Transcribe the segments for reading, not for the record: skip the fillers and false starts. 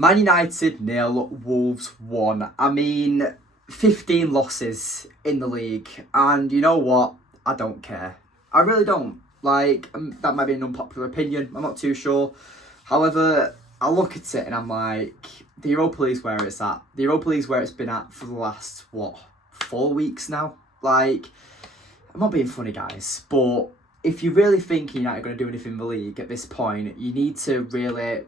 Man United 0, Wolves 1. I mean, 15 losses in the league. And you know what? I don't care. I really don't. Like, that might be an unpopular opinion. I'm not too sure. However, I look at it and I'm like, the Europa League's where it's at. The Europa League's where it's been at for the last, 4 weeks now? Like, I'm not being funny, guys, but if you really think you're not going to do anything in the league at this point, you need to really,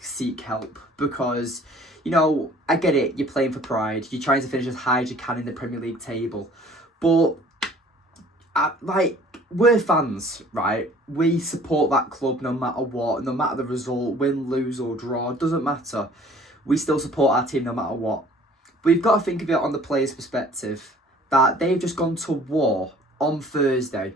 seek help. Because, I get it, you're playing for pride. You're trying to finish as high as you can in the Premier League table. But, we're fans, right? We support that club no matter what, no matter the result, win, lose or draw, doesn't matter. We still support our team no matter what. We've got to think of it on the players' perspective, that they've just gone to war on Thursday.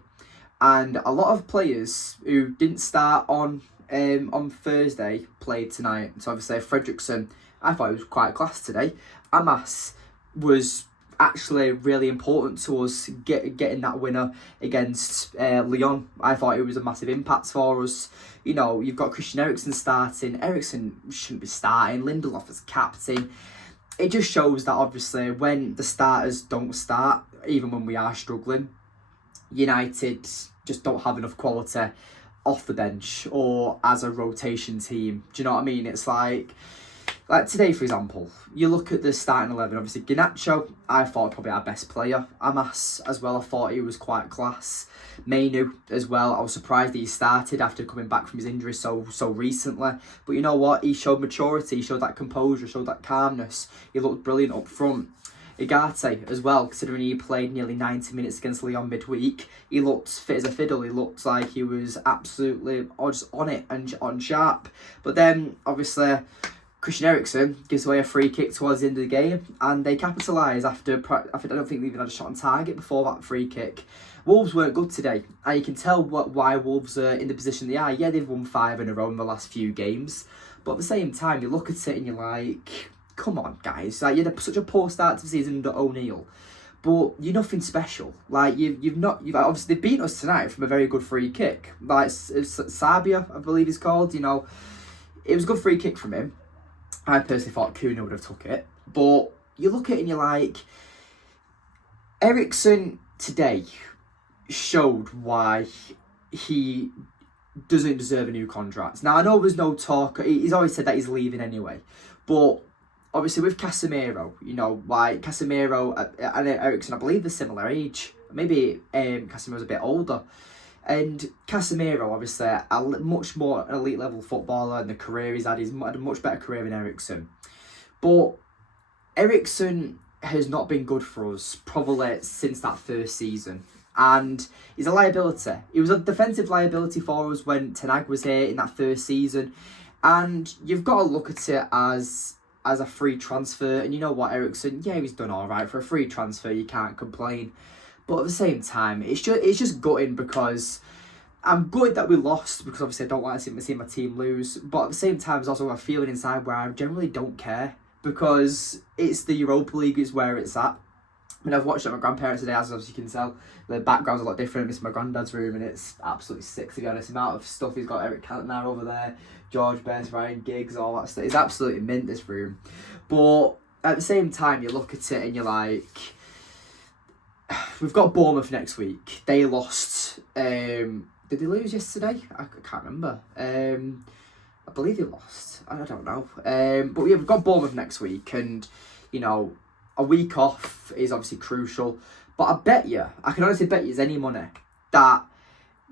And a lot of players who didn't start on Thursday played tonight. So obviously Eriksen, I thought he was quite class today. Amas was actually really important to us getting that winner against Lyon. I thought it was a massive impact for us. You've got Christian Eriksen starting. Eriksen shouldn't be starting. Lindelof as captain. It just shows that obviously when the starters don't start, even when we are struggling, United just don't have enough quality off the bench or as a rotation team. Do you know what I mean? It's like today, for example, you look at the starting 11. Obviously, Garnacho, I thought probably our best player. Amas as well, I thought he was quite class. Mainu as well. I was surprised that he started after coming back from his injury so recently. But you know what? He showed maturity. He showed that composure. Showed that calmness. He looked brilliant up front. Igate as well, considering he played nearly 90 minutes against Lyon midweek. He looked fit as a fiddle. He looked like he was absolutely just on it and on sharp. But then, obviously, Christian Eriksen gives away a free kick towards the end of the game, and they capitalise after I don't think they even had a shot on target before that free kick. Wolves weren't good today, and you can tell why Wolves are in the position they are. Yeah, they've won 5 in a row in the last few games, but at the same time, you look at it and you're like, come on, guys! Like, you had such a poor start to the season under O'Neill, but you're nothing special. Like you've obviously they beat us tonight from a very good free kick. Like Sabia, I believe he's called. It was a good free kick from him. I personally thought Kuna would have took it. But you look at it and you're like, Eriksen today showed why he doesn't deserve a new contract. Now, I know there's no talk. He's always said that he's leaving anyway. But obviously with Casemiro, Casemiro and Eriksen, I believe they're similar age. Maybe Casemiro's a bit older. And Casemiro, obviously, a much more elite level footballer in the career he's had. He's had a much better career than Eriksen. But Eriksen has not been good for us, probably since that first season. And he's a liability. He was a defensive liability for us when Ten Hag was here in that first season. And you've got to look at it as a free transfer. And you know what, Eriksen, yeah, he's done all right. For a free transfer, you can't complain. But at the same time, it's just gutting because I'm gutted that we lost because obviously I don't want to see my team lose. But at the same time, there's also a feeling inside where I generally don't care because it's the Europa League is where it's at. I mean, I've watched it at my grandparents today, as you can tell. The background's a lot different. It's my granddad's room and it's absolutely sick, to be honest. The amount of stuff he's got, Eric Cantona over there, George Best, Ryan Giggs, all that stuff. It's absolutely mint, this room. But at the same time, you look at it and you're like, we've got Bournemouth next week. They lost. Did they lose yesterday? I can't remember. I believe they lost. I don't know. But yeah, we've got Bournemouth next week, and a week off is obviously crucial. But I can honestly bet you any money that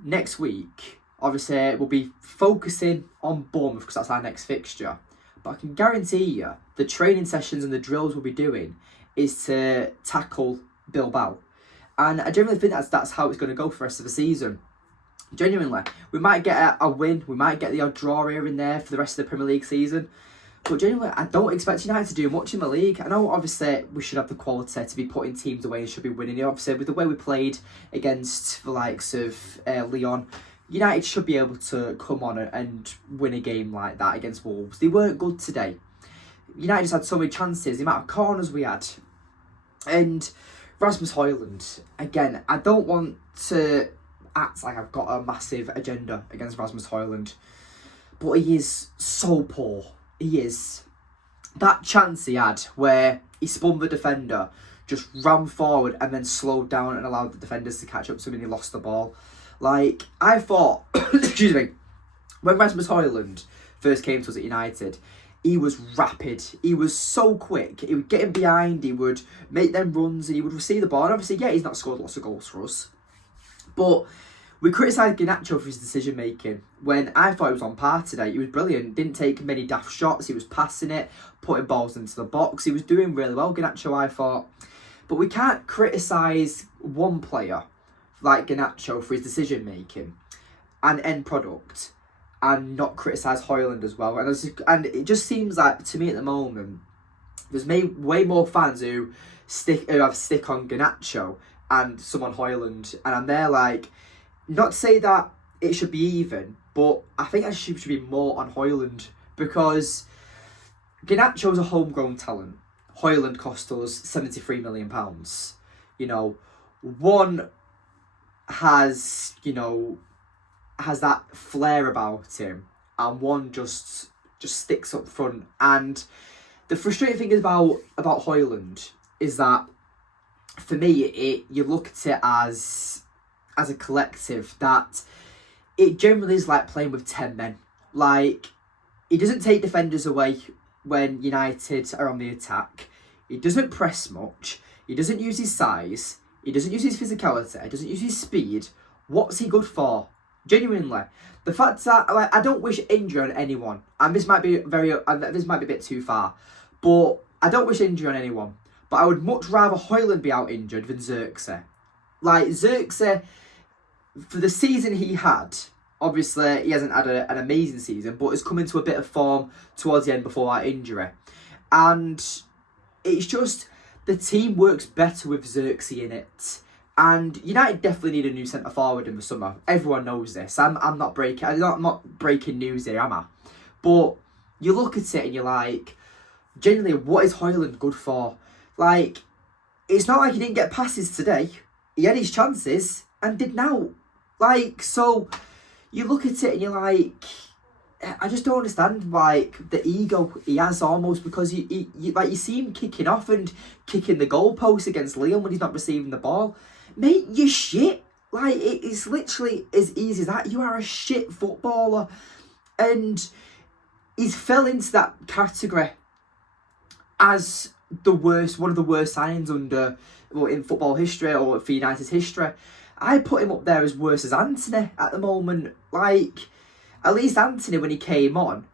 next week, obviously, we'll be focusing on Bournemouth because that's our next fixture. But I can guarantee you, the training sessions and the drills we'll be doing is to tackle Bilbao. And I genuinely think that's how it's going to go for the rest of the season. Genuinely. We might get a win. We might get the odd draw here and there for the rest of the Premier League season. But genuinely, I don't expect United to do much in the league. I know, obviously, we should have the quality to be putting teams away and should be winning. Obviously, with the way we played against the likes of Lyon, United should be able to come on and win a game like that against Wolves. They weren't good today. United just had so many chances, the amount of corners we had. And Rasmus Hojlund, again, I don't want to act like I've got a massive agenda against Rasmus Hojlund, but he is so poor. He is. that chance he had where he spun the defender, just ran forward and then slowed down and allowed the defenders to catch up to him and he lost the ball. Like, I thought, excuse me, when Rasmus Hojlund first came to us at United, he was rapid. He was so quick. He would get in behind, he would make them runs and he would receive the ball. And obviously, yeah, he's not scored lots of goals for us. But we criticised Garnacho for his decision making when I thought he was on par today. He was brilliant. Didn't take many daft shots. He was passing it, putting balls into the box. He was doing really well, Garnacho, I thought. But we can't criticise one player like Garnacho for his decision making and end product and not criticise Hojlund as well. And it just seems like, to me at the moment, there's way more fans who have stick on Garnacho and someone Hojlund. And I'm there like, not to say that it should be even, but I think I should be more on Hojlund because Garnacho's a homegrown talent. Hojlund cost us £73 million. You know, one has that flair about him, and one just sticks up front. And the frustrating thing is about Hojlund is that for me, you look at it as a collective, that it generally is like playing with 10 men. Like, he doesn't take defenders away when United are on the attack. He doesn't press much. He doesn't use his size. He doesn't use his physicality. He doesn't use his speed. What's he good for? Genuinely, the fact that I don't wish injury on anyone, and this might be a bit too far, but I don't wish injury on anyone. But I would much rather Hojlund be out injured than Eriksen. Like, Eriksen, for the season he had, obviously he hasn't had an amazing season, but has come into a bit of form towards the end before that injury, and it's just the team works better with Eriksen in it. And United definitely need a new centre forward in the summer. Everyone knows this. I'm not breaking news here, am I? But you look at it and you're like, genuinely, what is Hojlund good for? Like, it's not like he didn't get passes today. He had his chances and did now. Like, so you look at it and you're like, I just don't understand, like, the ego he has almost, because you see him kicking off and kicking the goalpost against Leon when he's not receiving the ball. Mate, you're shit. Like, it's literally as easy as that. You are a shit footballer. And he's fell into that category as one of the worst signings in football history or for United's history. I put him up there as worse as Anthony at the moment. Like, at least Anthony, when he came on,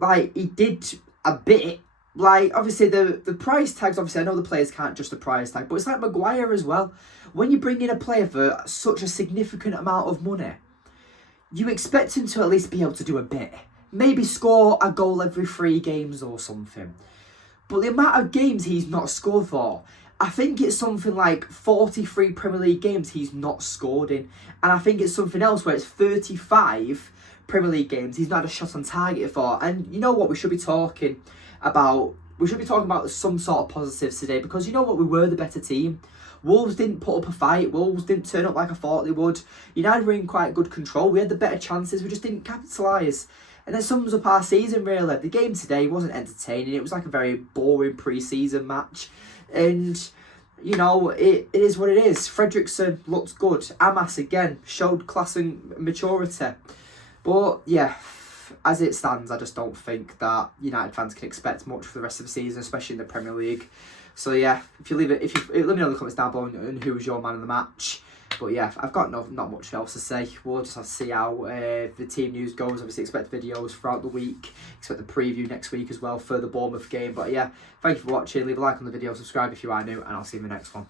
like, he did a bit. Like, obviously, the price tags, obviously, I know the players can't just the price tag, but it's like Maguire as well. When you bring in a player for such a significant amount of money, you expect him to at least be able to do a bit. Maybe score a goal every 3 games or something. But the amount of games he's not scored for, I think it's something like 43 Premier League games he's not scored in. And I think it's something else where it's 35 Premier League games he's not had a shot on target for. And you know what, we should be talking about some sort of positives today, because you know what, we were the better team. Wolves didn't put up a fight. Wolves didn't turn up like I thought they would. United were in quite good control. We had the better chances. We just didn't capitalise. And that sums up our season, really. The game today wasn't entertaining. It was like a very boring pre-season match. And, you know, it is what it is. Frederiksen looked good. Amas, again, showed class and maturity. But, yeah, as it stands, I just don't think that United fans can expect much for the rest of the season, especially in the Premier League. So yeah, let me know in the comments down below and who was your man of the match. But yeah, I've got not much else to say. We'll just have to see how the team news goes. Obviously, expect videos throughout the week. Expect the preview next week as well for the Bournemouth game. But yeah, thank you for watching. Leave a like on the video, subscribe if you are new, and I'll see you in the next one.